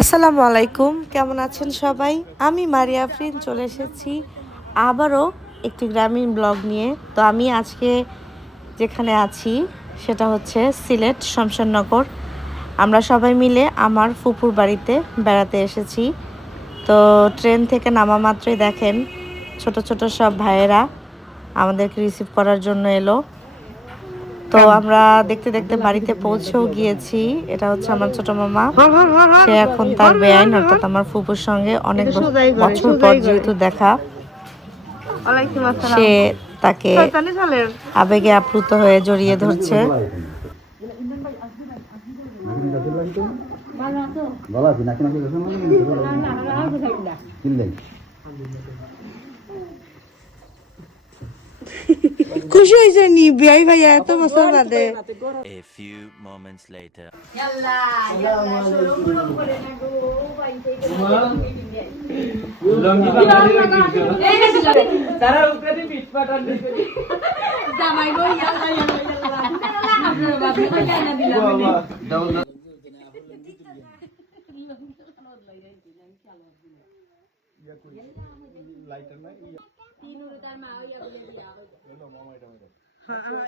আসসালামু আলাইকুম, কেমন আছেন সবাই? আমি মারিয়া আফরিন চলে এসেছি আবারও একটি গ্রামীণ ব্লগ নিয়ে। তো আমি আজকে যেখানে আছি সেটা হচ্ছে সিলেট শমশেরনগর। আমরা সবাই মিলে আমার ফুপুর বাড়িতে বেড়াতে এসেছি। তো ট্রেন থেকে নামা মাত্রই দেখেন ছোট ছোট সব ভাইয়েরা আমাদেরকে রিসিভ করার জন্য এলো। তো আমরা দেখতে দেখতে বাড়িতে পৌঁছেও গিয়েছি। এটা হচ্ছে আমার ছোট মামা। সে এখন তার বেআইন অর্থাৎ আমার ফুপুর সঙ্গে অনেক বছর পর যেহেতু দেখা, সে তাকে আবেগে আপ্লুত হয়ে জড়িয়ে ধরছে। খুশি হয়েছে নি বিয়াই ভাইয়া এত বছর বাদে? A few moments later.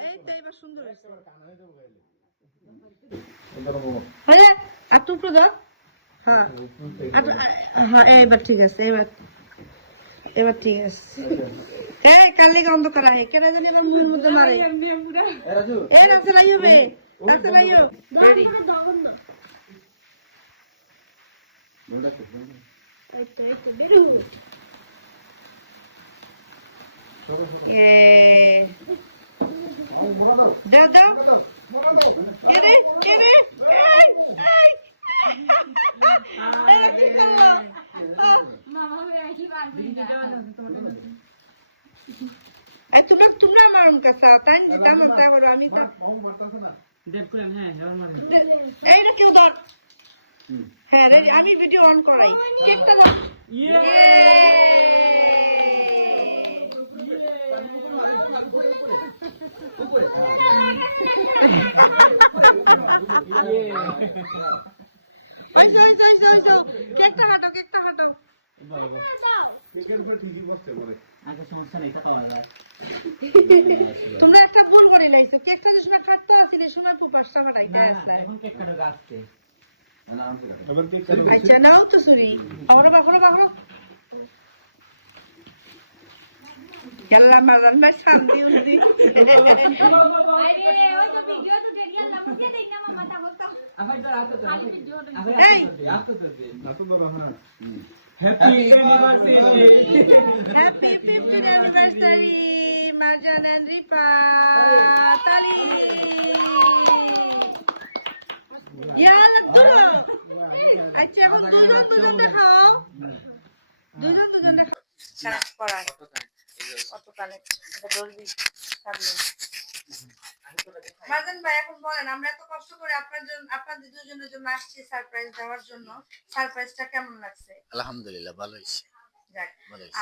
এই তো এবার সুন্দর হয়েছে। হ্যাঁ আর টুকরো দাও। হ্যাঁ হ্যাঁ এবার ঠিক আছে, এবার এবার ঠিক আছে। এই কালি অন্ধকার আহে কেন জানি এবার মুখের মধ্যে মারে। এ রাস্তা লাইও বে, রাস্তা লাইও। দাও দাও কে রে কে রে, এই এই এরা কি করলো? এই তোমরা তোমরা আমার কাছে তাই দিতাম তাই করো আমি তো এইটা কেউ ধর। হ্যাঁ রেডি, আমি ভিডিও অন করাই। কেকটা দাও। ওইসো ওইসো ওইসো ওইসো কেকটা হাঁটো কেকটা হাঁটো। তোমরা একটা ভুল করে লাইছো, কেকটা যে সময় কাটতে আসিল সময় পুপাসটা ফাটাইতে আসলাই। আচ্ছা নাও তো সরি বাখরো বাখরো বাখরো। ইয়াল্লা মারান মার শান্তি উলবি। আরে ওই তো ভিডিও তো ইয়াল্লা মুজিয়া দেই না মামা তা হতো খালি ভিডিও এই আতো ধরো। হ্যাঁ happy anniversary, happy 50th anniversary Marjan and Ripa তালি। ইয়াল্লা দূরো। আচ্ছা এখন দুজন দুজন দেখাও, দুজন দুজন দেখাও। কানেক্ট করাই কত কানেক্ট এটা জলদি সামনে। মারজান ভাই এখন বলেন, আমরা এত কষ্ট করে আপনাদের জন্য আপনাদের দুজনের জন্য আসছি সারপ্রাইজ দেওয়ার জন্য, সারপ্রাইজটা কেমন লাগছে? আলহামদুলিল্লাহ ভালো হয়েছে।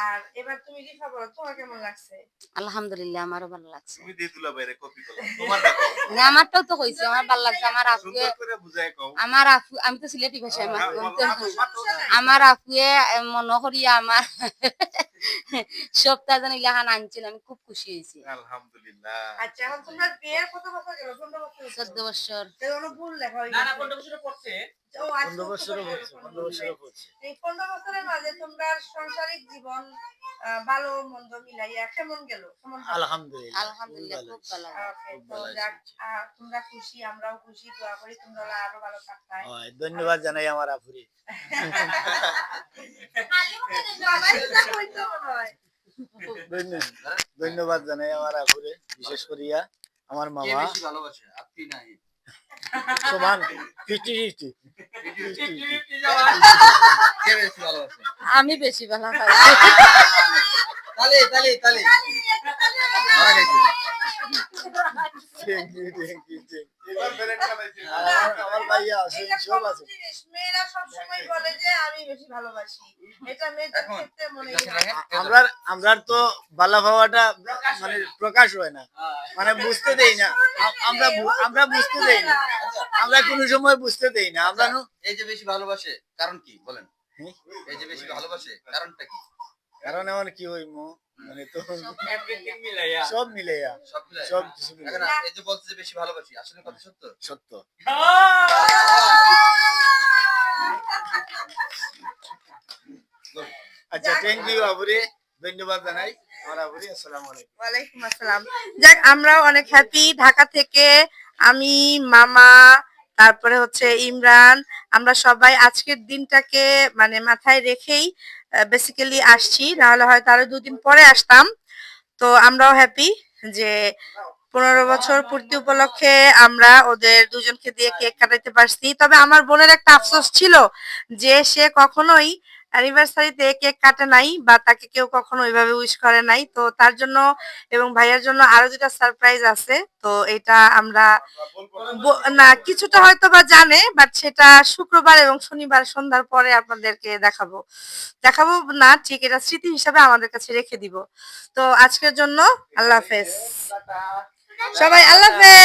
আর এবার তুমি রিফা বলো তোমার কেমন লাগছে? আলহামদুলিল্লাহ আমারও ভালো লাগছে। তুমি দিদুলা বাইরে কপি করো তোমার দেখো না আমারটাও তো কইছি আমার ভালো লাগছে। আমার আপু সুন্দর করে বুঝাই কও। আমার আপু আমি তো সিলেটি ভাষায় আমার আপুয়ে মনে করিয়া আমার সপ্তাহ জানি লেখান আনছিল, আমি খুব খুশি হয়েছি। আলহামদুলিল্লাহ। আচ্ছা এখন তোমরা বিয়ের কত বছর গেল? 15 বছর 14 বছর। তেমন ভুল লেখা হই না 15 বছরে পড়ছে। ও 15 বছরে পড়ছে 15 বছরে পড়ছে। এই 15 বছরের মাঝে তোমরা সাংসারিক জীবন ভালো মন্দ মিলাইয়া কেমন গেল? আলহামদুলিল্লাহ আলহামদুলিল্লাহ খুব ভালো। তো যাক তোমরা খুশি আমরাও খুশি, দোয়া করি তোমরা আরো ভালো থাকতে। ধন্যবাদ জানাই আমার আপুরে। ধন্যবাদ জানাই আমার আপুরে, বিশেষ করিয়া আমার মামা। বেশি ভালোবাসে আপনি নাই সমান 50-50 কে বেশি ভালোবাসে? আমি বেশি ভালো পাই। তালে তালে তালে থ্যাংক ইউ আমার ভাইয়া আছে, সব আছে। মেয়েরা সবসময় বলে যে আমি বেশি ভালোবাসি, এটা মেয়েদের ক্ষেত্রে মনে হয়। আমরা তো বালা ভাবাটা মানে প্রকাশ হয় না, মানে বুঝতে দেই না। আমরা বুঝতে দেই না, আমরা কোনো সময় বুঝতে দেই না। আমরা এই যে বেশি ভালোবাসে কারণ কি বলেন? হ্যাঁ? এই যে বেশি ভালোবাসে কারণটা কি? কারণ এমন কি হইম, মানে তো এভরিথিং মিলাইয়া সব মিলাইয়া, সব মিলাইয়া সব কিছু এখন মিলাইয়া। এই যে বলছে যে বেশি ভালোবাসি আসলে কথা সত্য? সত্য। আচ্ছা, থ্যাংক ইউ আবুরে, ধন্যবাদ জানাই আমার আবুরে। আসসালামু আলাইকুম। ওয়ালাইকুম আসসালাম। যাক, আমরাও অনেক হ্যাপি ঢাকা থেকে। আমি, মামা, তারপরে হচ্ছে ইমরান, আমরা সবাই আজকের দিনটাকে মানে মাথায় রেখেই বেসিক্যালি আসছি, না হলে হয়তো আরো 2 দিন পরে আসতাম। তো আমরাও হ্যাপি যে 15 বছর পূর্তি উপলক্ষে আমরা ওদের দুজনকে দিয়ে কেক কাটাইতে পারছি। তবে আমার বোনের একটা আফসোস ছিল যে সে কখনোই অ্যানিভার্সারিতে কেক কাটে নাই বা তাকে কেউ কখনো ওইভাবে উইশ করে নাই। তো তার জন্য এবং ভাইয়ার জন্য আরো 2টা সারপ্রাইজ আছে। তো এটা আমরা না কিছুটা হয়তো বা জানে, বাট সেটা শুক্রবার এবং শনিবার সন্ধ্যার পরে আপনাদেরকে দেখাবো। দেখাবো না ঠিক, এটা স্মৃতি হিসাবে আমাদের কাছে রেখে দিব। তো আজকের জন্য আল্লাহ হাফেজ সবাই, আল্লাহ হাফেজ।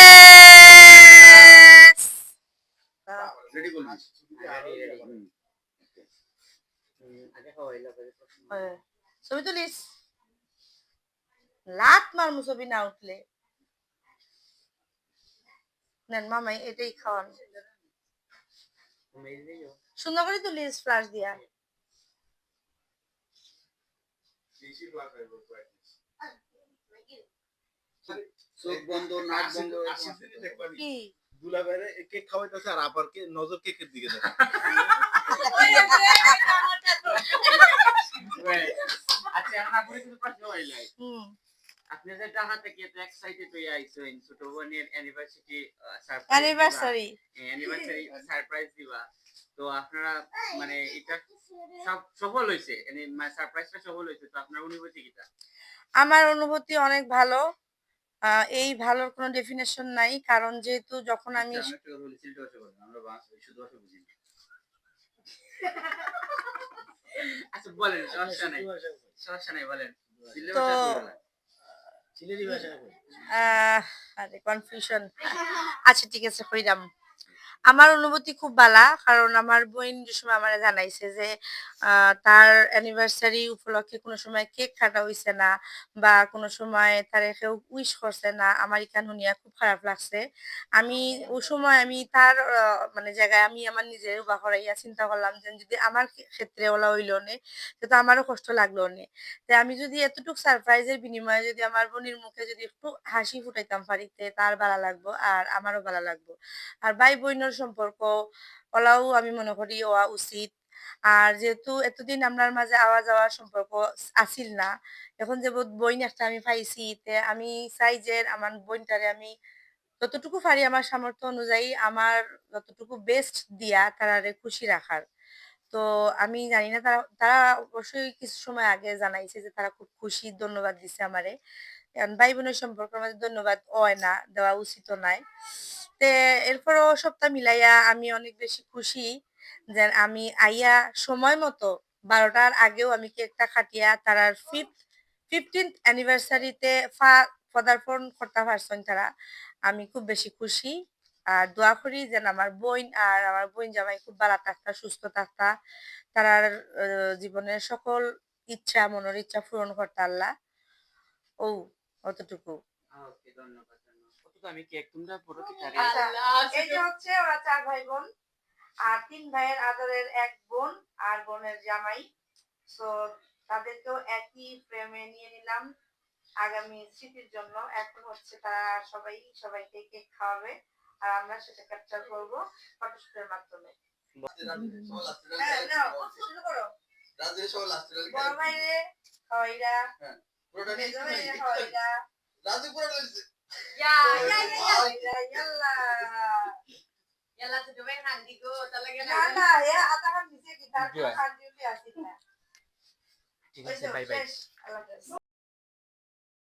রেডি বলবি? ছবি তুলিস, লাত মারমু ছবি না উঠলে। নেন মামাই, এটাই খাওয়ান, সুন্দর করে তুলিস ফ্লাশ দিয়া। চোখ বন্ধ, নাক বন্ধ। কি দুলাভাইরে কেক খাওয়াইতেছে আর আপারকে নজর কেকের দিকে দেখে। আচ্ছা এখন আপুরে কিছু প্রশ্ন হইলাই। হুম, আপনি যে ঢাকা থেকে এত এক্সাইটেড হয়ে আইছেন ছোট বোনের অ্যানিভার্সারি সারপ্রাইজ দিবা, তো আপনারা মানে এটা সব সফল হইছে, মানে সারপ্রাইজটা সফল হইছে, তো আপনার অনুভূতি কিটা? আমার অনুভূতি অনেক ভালো। এই ভালোর কোনো ডেফিনেশন নাই, কারণ যেহেতু যখন আমি আমি একটা কথা বলি, চিল্টা ভাষা বলেন, আমরা শুদ্ধ ভাষা বুঝি না। আচ্ছা বলেন, সমস্যা নাই, সমস্যা নাই, বলেন। চিল্টা তো ভাষা কইরা না। চিলেরি ভাষা। আরে কনফিউশন। আচ্ছা ঠিক আছে, হইরাম। আমার অনুভূতি খুব বালা, কারণ আমার বোন যে সময় আমার জানাইছে যে তার অ্যানিভার্সারি উপলক্ষে কোনো সময় কেক কাটা হইছে না বা কোনো সময় তারে কেউ উইশ করছে না, আমার ইকান শুনিয়া খুব খারাপ লাগছে। আমি ওই সময় আমি তার মানে জায়গায় আমি আমার নিজের উবা করাইয়া চিন্তা করলাম যে যদি আমার ক্ষেত্রে ওলা হইলো নে, তো আমারও কষ্ট লাগলো নে। যে আমি যদি এতটুকু সারপ্রাইজের বিনিময়ে যদি আমার বোনের মুখে যদি একটু হাসি ফুটাইতাম পারিতে, তার ভালো লাগবো আর আমারও ভালো লাগবো। আর ভাই বোনের সম্পর্ক ওলাও আমি মনে করি হওয়া উচিত। আর যেহেতু এতদিন আমরার মাঝে আওয়া যাওয়ার সম্পর্ক আসিল না, এখন যে বোন একটা আমি পাইছি, তে আমি চাই যে আমার বোনটারে আমি যতটুকু পারি আমার সামর্থ্য অনুযায়ী আমার যতটুকু বেস্ট দিয়া তারারে খুশি রাখার। তো আমি জানি না, তারা তারা অবশ্যই কিছু সময় আগে জানাইছে যে তারা খুব খুশি, ধন্যবাদ দিছে আমারে। এখন ভাই বোনের সম্পর্কের মধ্যে ধন্যবাদ হয় না, দেওয়া উচিত নাই। তে এরপরও সবটা মিলাইয়া আমি অনেক বেশি খুশি যে আমি আইয়া সময় মতো 12টার আগেও আমি কেকটা কাটিয়া তারার 15th অ্যানিভার্সারিতে পদার্পণ করতে পারছেন তারা। আমি খুব বেশি খুশি। আর দোয়া করি যেন আমার বোন আর আমার বোন জামাই খুব ভালো থাকতা, সুস্থ থাকতা, তারার জীবনের সকল ইচ্ছা, মনের ইচ্ছা পূরণ করতে আল্লাহ। ও অতটুকু। ওকে, ধন্যবাদ ধন্যবাদ। কত আমি কেক তোমরা পুরো কি তারে আচ্ছা, এই যে হচ্ছে ওরা 4 ভাই বোন আর 3 ভাইয়ের আদরের এক বোন আর বোনের জামাই। সো তাদেরকেও একই ফ্রেমে নিয়ে নিলাম আগামী স্মৃতির জন্য। এখন হচ্ছে তারা সবাইকে কেক খাওয়াবে আর আমরা সেটা ক্যাপচার করব ফটোশুটের মাধ্যমে। হ্যাঁ, নাও, শুরু করো। রাজের সব লাস্ট বড় ভাইরে খাওয়াইরা, পুরোটা নিয়ে মেজো ভাইরে খাওয়াইরা। রাজু পুরো লইছে। ইয়াল্লা Yalla tu ven handi ko talaga না না, আধা ঘন্টা নিচে কি তার খান দিতে আসি না। ঠিক আছে, বাই বাই। আল্লাহ হাফেজ।